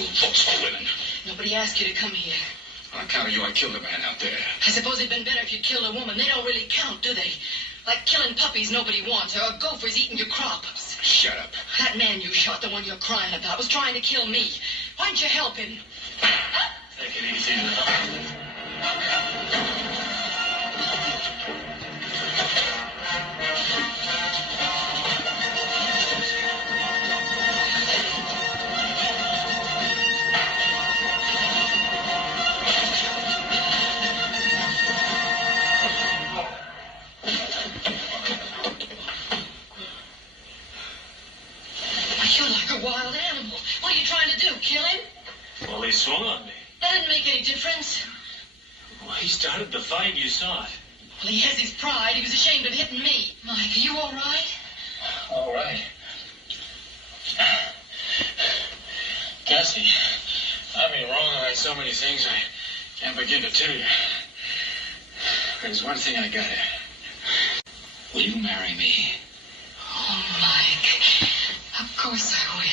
fool books for women. Nobody asked you to come here. On account of you, I killed a man out there. I suppose it'd been better if you'd killed a woman. They don't really count, do they? Like killing puppies nobody wants, or gophers eating your crops. Shut up. That man you shot, the one you're crying about, was trying to kill me. Why'd you help him? Take it easy now. Wild animal. What are you trying to do, kill him? Well, he swung on me. That didn't make any difference. Well, he started the fight. You saw it. Well, he has his pride. He was ashamed of hitting me. Mike, are you all right? All right. Cassie, I've been wrong about so many things I can't begin to tell you. There's one thing I got. Will you marry me? Oh, Mike. Of course I will.